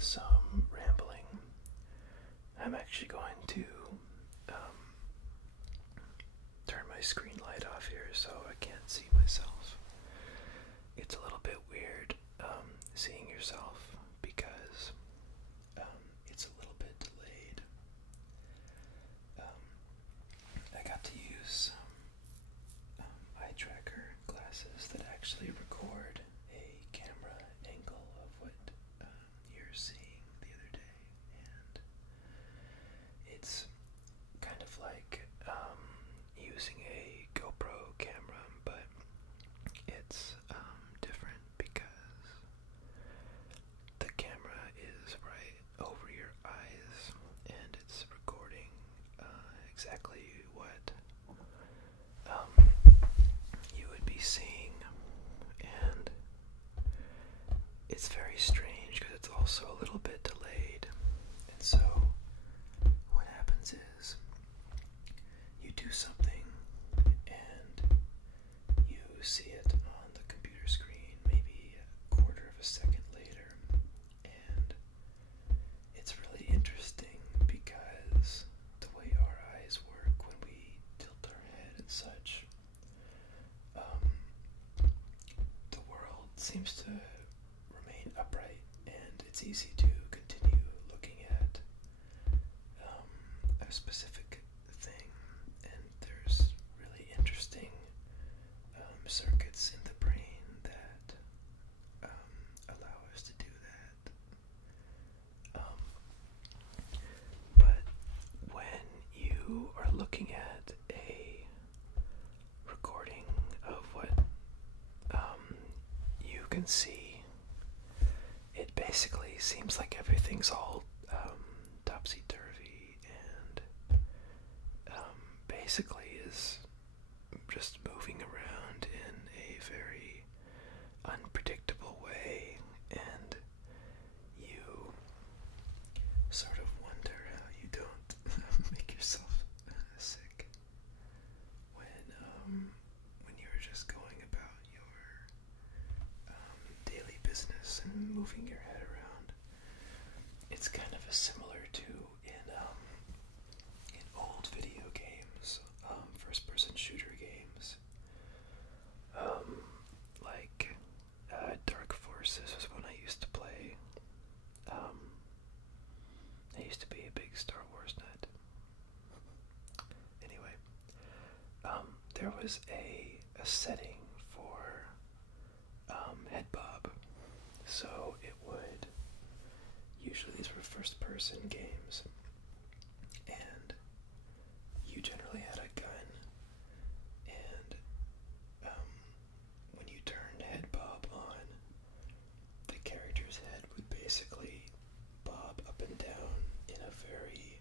some rambling. I'm actually going to turn my screen light off here so I can't see myself. It's a little bit weird seeing yourself because it's a little bit delayed. I got to use some eye tracker glasses that actually record a camera angle of what you're seeing the other day, and it's kind of like using a GoPro camera, but it's different because the camera is right over your eyes and it's recording exactly what you would be seeing, and it's very strange because it's also a little bit delayed. And so what happens is you do something and you see it on the computer screen maybe a quarter of a second later, and it's really interesting because the way our eyes work when we tilt our head and such, the world seems to remain upright, and it's easy to continue looking at a specific thing, and there's really interesting circuits in the brain that allow us to do that. But when you are looking at a recording of what you can see, it basically seems like everything's all topsy-turvy and basically is just moving around in a very unpredictable way, and you sort of wonder how you don't make yourself sick when you're just going about your daily business and moving your head around. It's kind of similar to in old video games, first-person shooter games, like Dark Forces was one I used to play. I used to be a big Star Wars nut. Anyway, there was a setting for head bob, so it would, usually these were first-person games, and you generally had a gun, and when you turned head bob on, the character's head would basically bob up and down in a very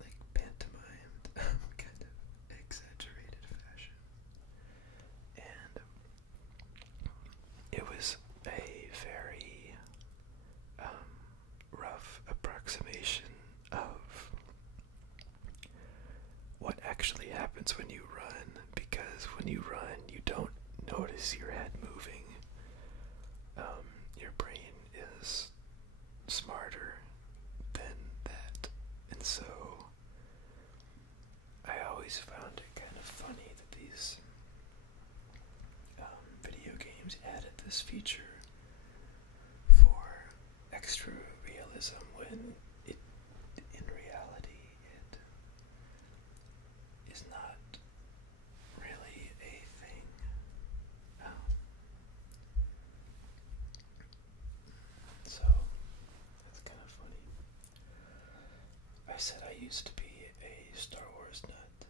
like pantomimed kind of exaggerated fashion, and it was a very rough approximation of what actually happens when you run, because when you run you don't notice your head moving. Your brain is smarter than that, and so I always found it kind of funny that these video games added this feature for extra realism when it, in reality, it is not really a thing. So that's kind of funny. I said I used to be a Star Wars nut,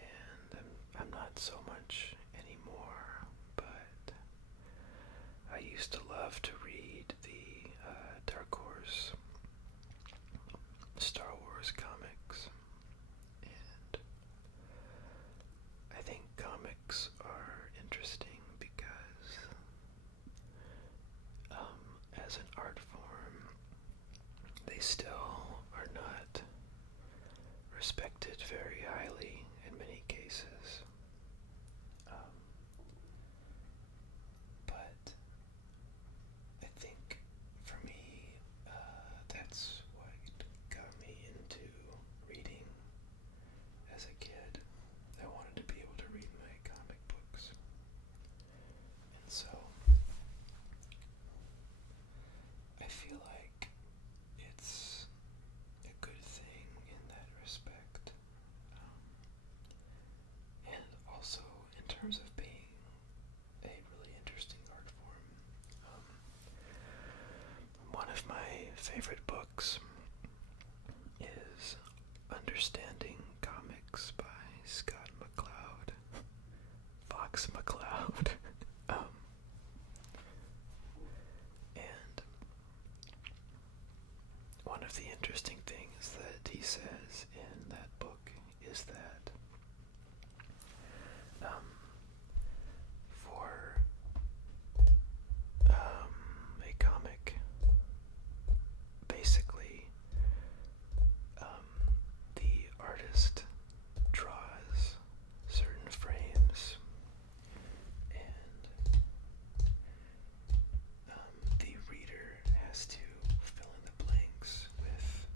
and I'm not so much anymore, but I used to love to read the Dark Horse Star Wars comics, and I think comics are interesting because as an art form, they still are not respected very highly in many cases. But I think favorite books is Understanding Comics by Scott McCloud. Fox McCloud. And one of the interesting things that he says in that book is that for a comic, basically, the artist draws certain frames, and the reader has to fill in the blanks with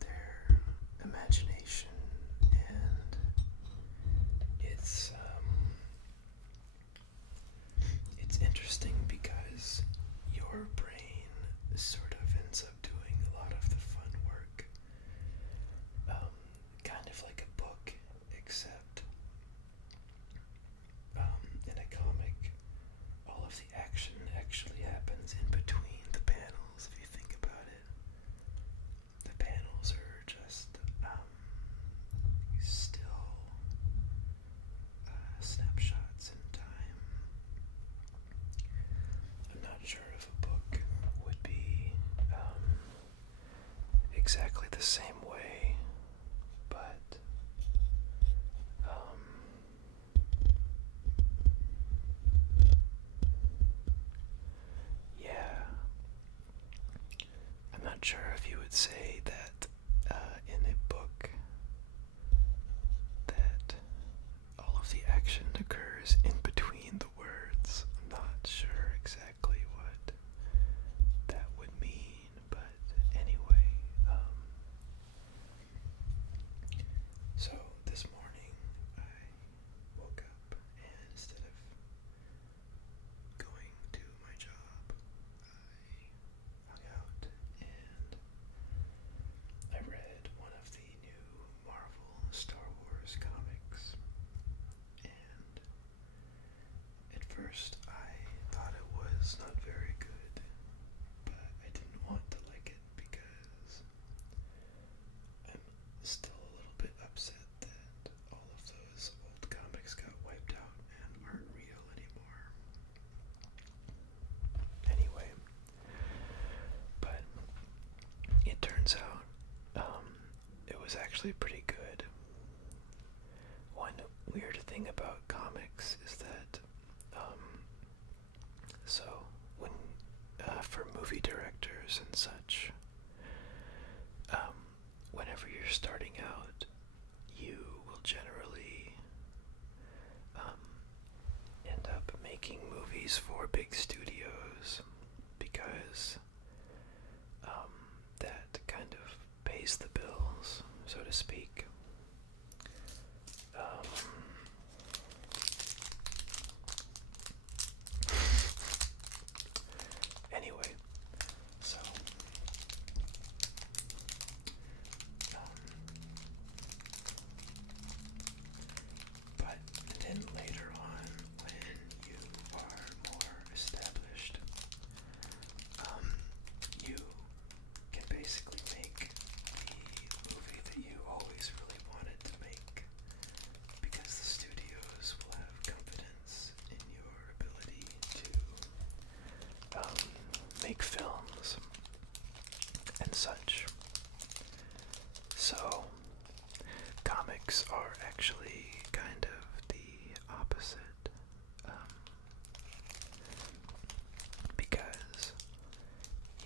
their imagination, and it's interesting because your brain sort of ends up doing a lot of the fun work, kind of like a book, except in a comic, all of the action actually happens in between the panels. If you think about it, the panels are just still snapshots in time. I'm not sure if a book would be exactly the same way, but yeah, I'm not sure if you would say that in a book that all of the action occurs in between the words. I'm not sure exactly what that would mean, but anyway, so this morning I woke up, and instead of going to my job, I hung out and I read one of the new Marvel Star Wars comics, and at first I thought it was not very good, but I didn't want to like it because I'm still a little bit upset that all of those old comics got wiped out and aren't real anymore. Anyway, but it turns out it was actually pretty good. One weird thing about comics is that so when for movie directors and such, whenever you're starting out, you will generally end up making movies for big studios because that kind of pays the bills, so to speak. Anyway, so but then later on, when you are more established, you can basically make the movie that you always really wanted to make, because the studios will have confidence in your ability to make films and such. So comics are actually kind of the opposite, because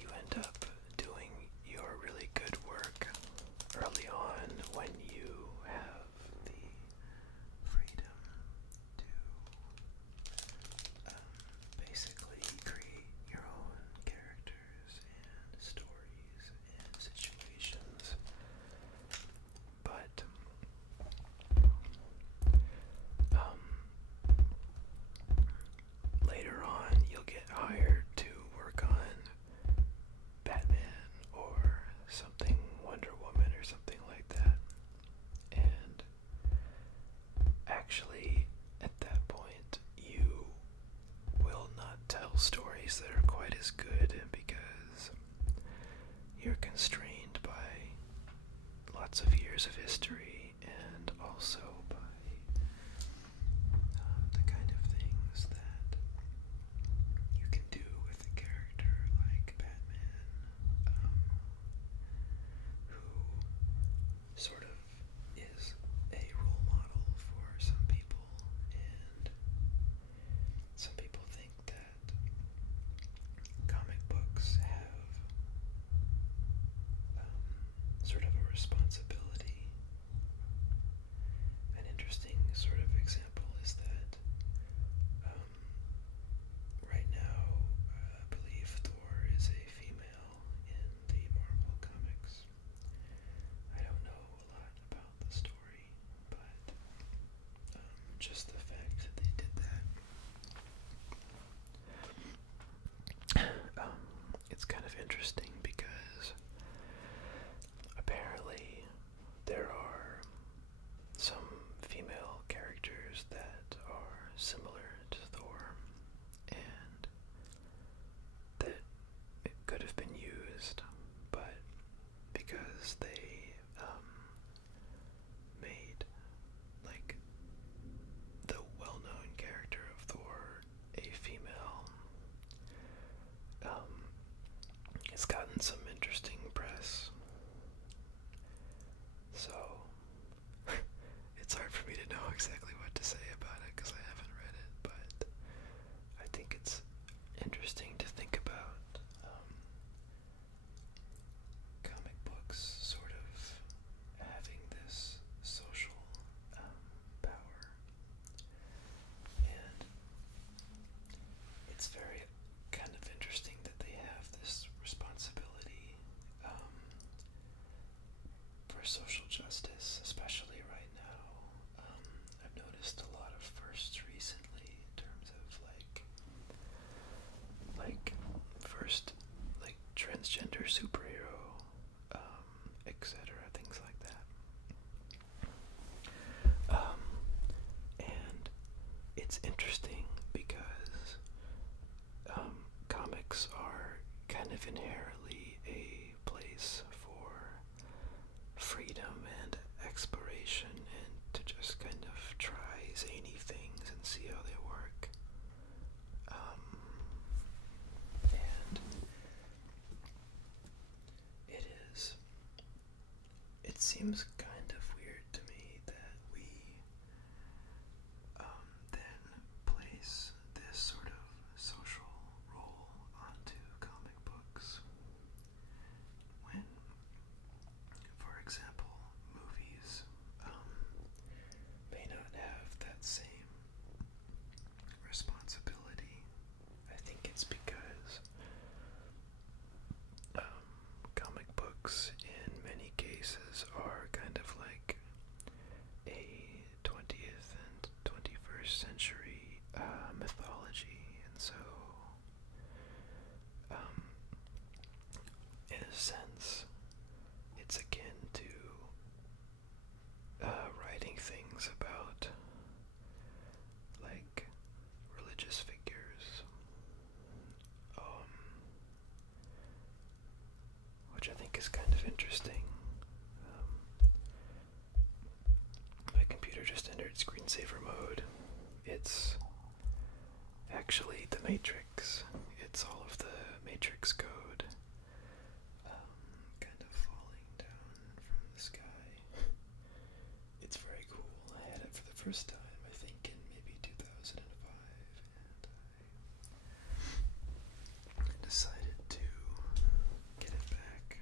you end up doing your really good work early on when you have the freedom to basically create your own characters and stories and interesting because apparently there are some female characters that are similar to Thor, and that it could have been used, but because they made like the well-known character of Thor a female, it's gotten some interesting press. So it's hard for me to know exactly what to say about it because I haven't read it, but I think it's interesting to think about comic books sort of having this social power, and it's very kind of interesting that they have this responsibility for social justice, especially right now. I've noticed a lot of firsts recently in terms of like first like transgender superhero, etc., things like that. And it's interesting because comics are kind of inherently a place for freedom and exploration and to just kind of try zany things and see how they work. And it seems kind of weird to me that we then place this sort of social role onto comic books when, for example, movies may not have that same responsibility. I think it's because comic books in many cases are kind of like a 20th and 21st century mythology, and so in a sense it's akin to writing things about like religious figures, which I think is kind of interesting. My computer just entered screensaver mode. It's actually the Matrix. It's all of the Matrix code kind of falling down from the sky. It's very cool. I had it for the first time, I think, in maybe 2005, and I decided to get it back.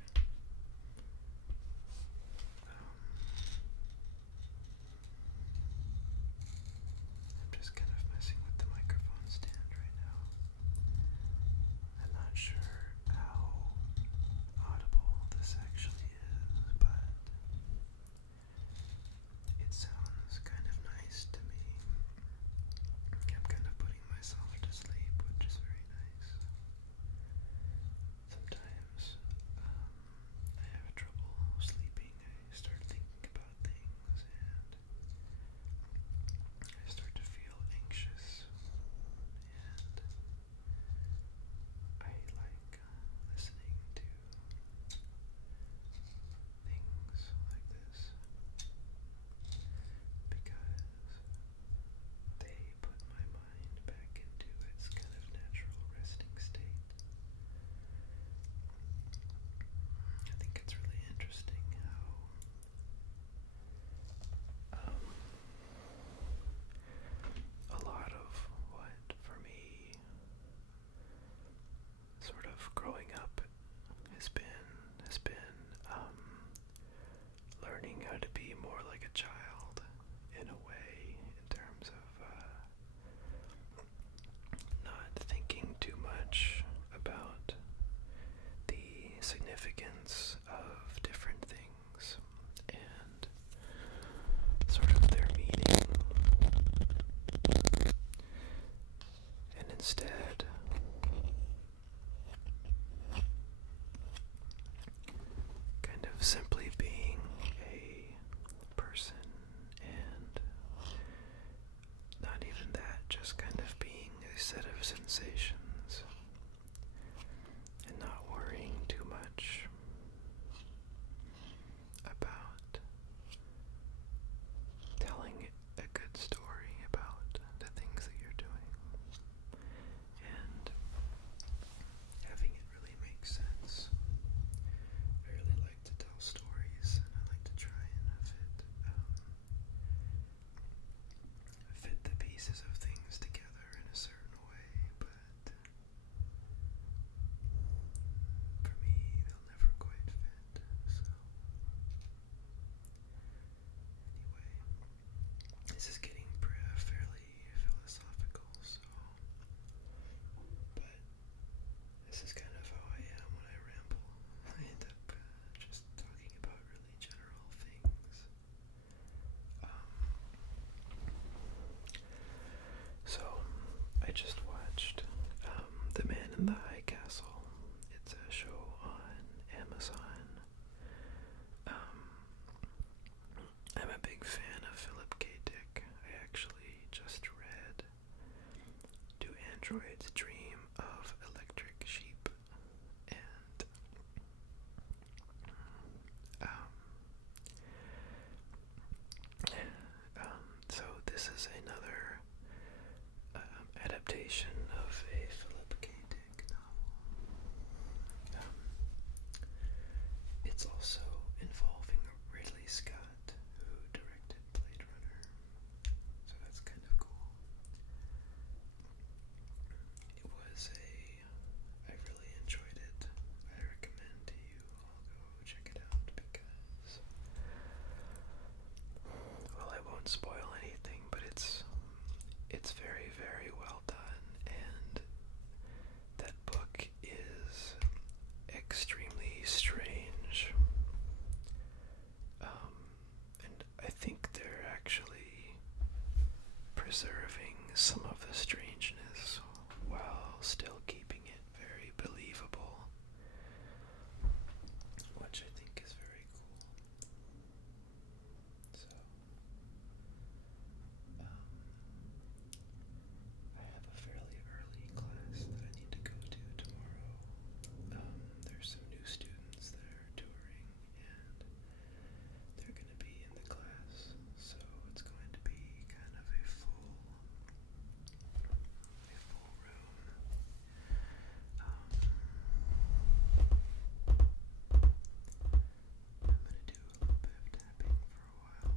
I'm just kind of messing with the microphone stand right now. I'm not sure how audible this actually is, but it sounds kind of nice to me. I'm kind of putting myself to sleep, which is very nice. Sometimes I have trouble sleeping. I start thinking about things and I start to feel anxious, and I like listening to things like this because they put my mind back into its kind of natural resting state. I think it's really interesting how a lot of what, for me, sort of growing up has been learning how to be more like a child in a way, in terms of not thinking too much about the significance of different things and sort of their meaning, and instead simply being a person, and not even that, just kind of being a set of sensations and not worrying too much about telling a good story about the things that you're doing and having it really make sense. I really like to tell stories, and I like to try and fit the pieces of things together in a certain way, but for me, they'll never quite fit. So, anyway, this is getting fairly philosophical, but this is kind of how I am when I ramble. I end up just talking about really general things. So, I just watched The Man in the High Castle. It's a show on Amazon. I'm a big fan of Philip K. Dick. I actually just read Do Androids Dream of Electric Sheep? And so this is another adaptation of a Philip K. Dick novel. It's also involving Ridley Scott, who directed Blade Runner, so that's kind of cool. I really enjoyed it. I recommend to you all go check it out because, well, I won't spoil anything, but it's very, very well done, and that book is extremely strange. And I think they're actually preserving some of the strangeness while still keeping it very believable, which I think is very cool. So, I have a fairly early class that I need to go to tomorrow. There's some new students that are touring, and they're going to be in the class, so it's going to be kind of a full room. I'm going to do a little bit of tapping for a while.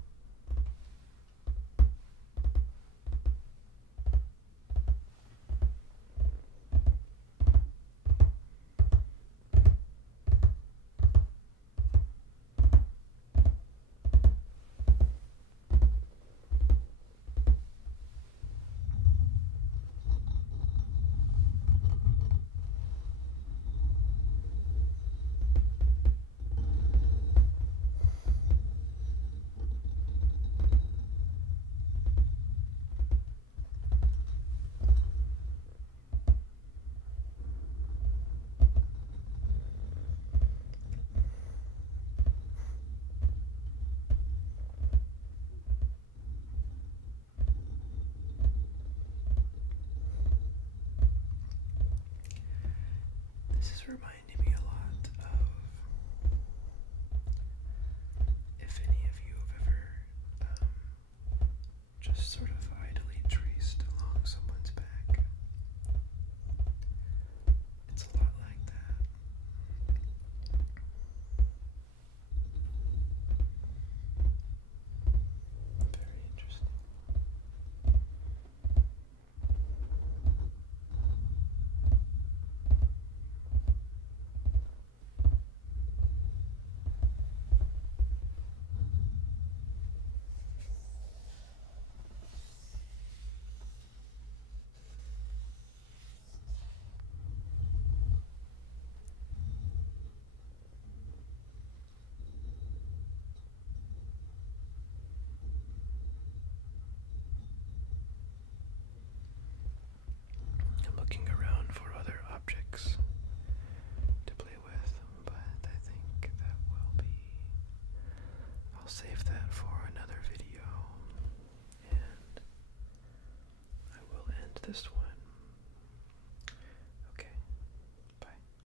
This is reminding me a lot of, if any of you have ever just sort of idly traced along someone's back. It's a lot like that. Very interesting. this